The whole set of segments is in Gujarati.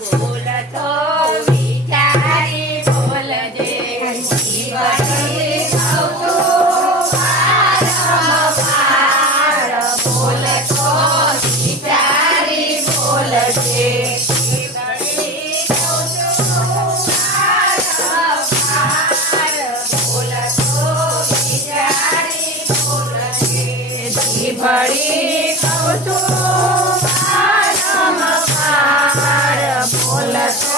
બોલતો વિચારી બોલજે જીવની સૌતું વારંવાર બોલતો વિચારી બોલજે જીવની સૌતું વારંવાર બોલતો વિચારી બોલજે જીવની સૌતું વારંવાર બોલતો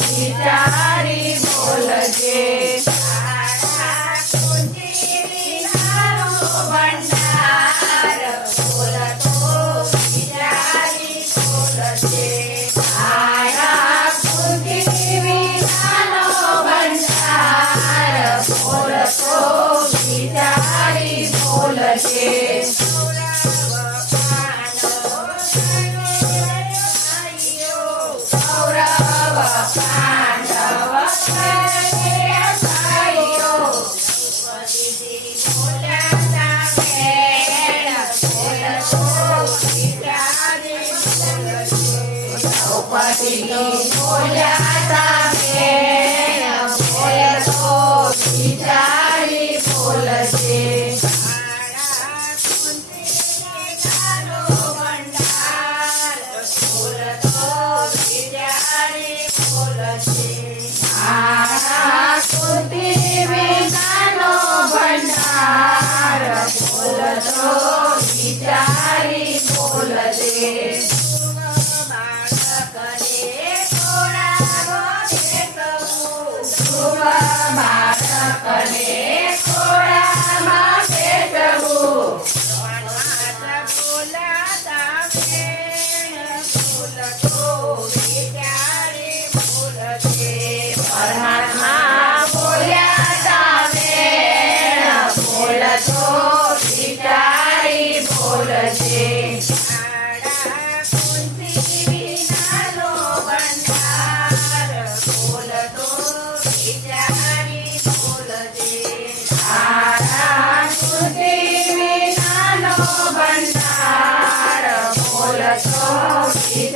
વિચારી બોલજે તારા કુંજી વિનાનો ભંડાર બોલતો વિચારી બોલજે તારા કુંજી વિનાનો ભંડાર બોલતો વિચારી બોલજે બોલ્યા બોલતો વિચારી બોલજે ભંડાર બોલતો વિચારી બોલજે બાળકને ખોળામાં બેઠવું બોલાતા બોલતો વિચારી બોલજે પરમાત્મા બોલ્યા બોલતો વિચારી બોલજે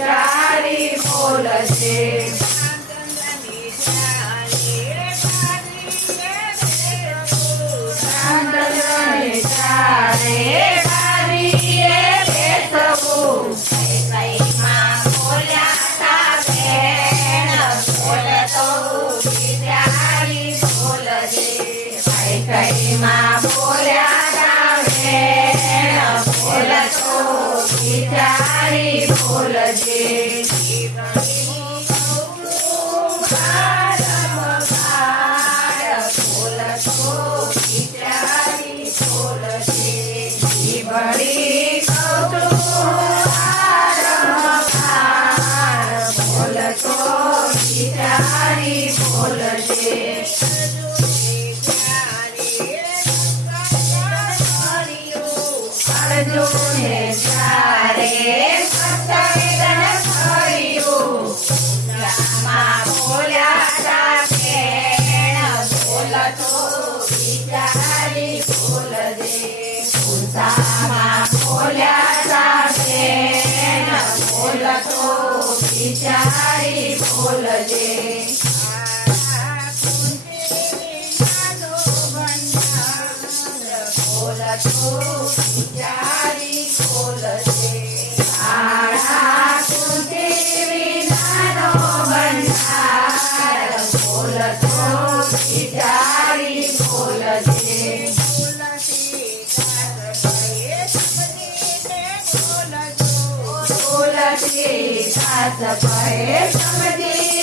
વિચારી બોલજે કઈમાં બોલ્યા બોલતો વિચારી બોલજે બોલતો વિચારી બોલજે જીવડી બોલતો વિચારી બોલજે અર્જુને ચારે સત્સંગન કર્યું રામા બોલ્યા બોલતો વિચારી બોલજે ઉષામાં બોલ્યા બોલતો વિચારી બોલજે બોલતો વિચારી બોલજે તારા કુંજી વિનાનો ભંડાર બોલતો વિચારી બોલજે તુલસી દાસ કહે સમજી